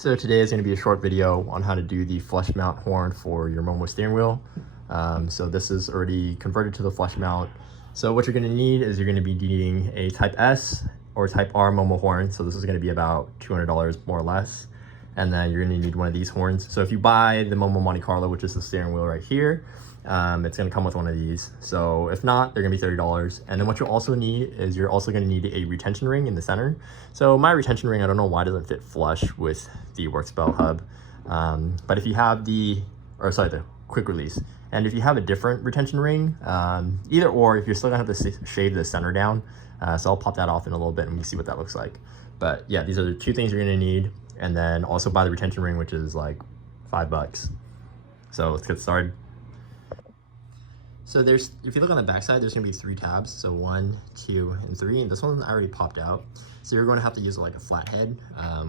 So today is going to be a short video on how to do the flush mount horn for your Momo steering wheel. So this is already converted to the flush mount. So what you're going to need is you're going to be needing a Type S or Type R Momo horn. So this is going to be about $200 more or less. And then you're going to need one of these horns. So if you buy the Momo Monte Carlo, which is the steering wheel right here, it's going to come with one of these. So if not, they're going to be $30. And then what you'll also need is you're also going to need a retention ring in the center. So my retention ring, I don't know why it doesn't fit flush with the Workspell hub. But if you have the quick release, and if you have a different retention ring, either or, if you're still gonna have to shave the center down, so I'll pop that off in a little bit and we see what that looks like. But yeah, these are the two things you're gonna need. And then also buy the retention ring, which is like $5. So let's get started. So if you look on the back side, there's gonna be 3 tabs. So 1, 2, and 3, and this one already popped out. So you're gonna have to use like a flat head.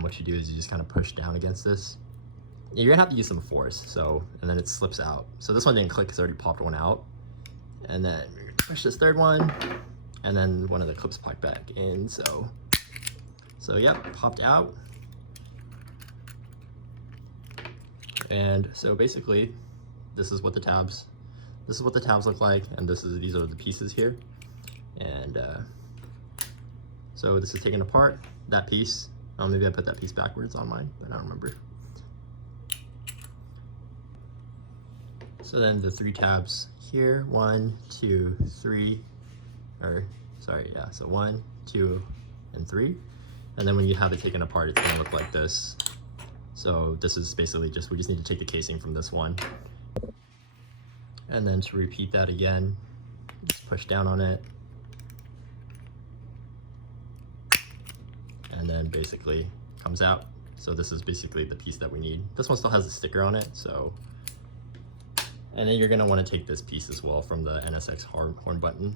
What you do is you just kind of push down against this. You're gonna have to use some force, and then it slips out. So this one didn't click, it's already popped one out. And then you're gonna push this third one, and then one of the clips popped back in, so yep, popped out. And so basically, this is what the tabs look like, and these are the pieces here. And so this is taken apart, that piece. Maybe I put that piece backwards on mine, but I don't remember. So then the 3 tabs here, 1, 2, 3, so 1, 2, and 3. And then when you have it taken apart, it's gonna look like this. So this is basically we just need to take the casing from this one. And then to repeat that again, just push down on it. And then basically comes out. So this is basically the piece that we need. This one still has a sticker on it, so. And then you're gonna wanna take this piece as well from the NSX horn button.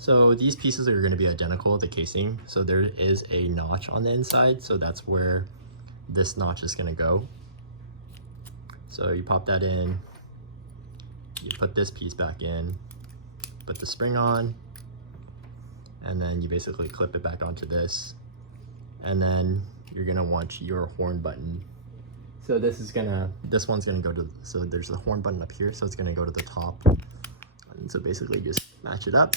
So these pieces are gonna be identical, the casing. So there is a notch on the inside, so that's where this notch is gonna go. So you pop that in, you put this piece back in, put the spring on, and then you basically clip it back onto this. And then you're gonna want your horn button. So this one's gonna go to, so there's the horn button up here, so it's gonna go to the top. And so basically just match it up.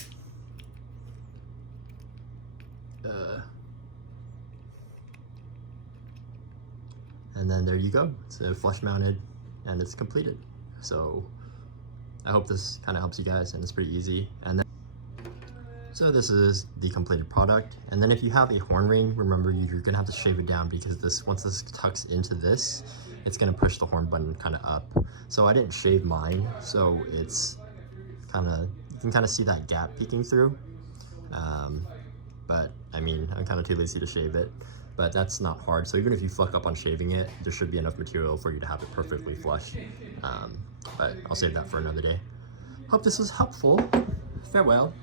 And then there you go. It's flush mounted and it's completed. So I hope this kind of helps you guys, and it's pretty easy. And then, so this is the completed product. And then if you have a horn ring, remember you're gonna have to shave it down, because once this tucks into this, it's gonna push the horn button kind of up. So I didn't shave mine, so it's you can kind of see that gap peeking through. But I mean, I'm kind of too lazy to shave it, but that's not hard. So even if you fuck up on shaving it, there should be enough material for you to have it perfectly flush. But I'll save that for another day. Hope this was helpful. Farewell.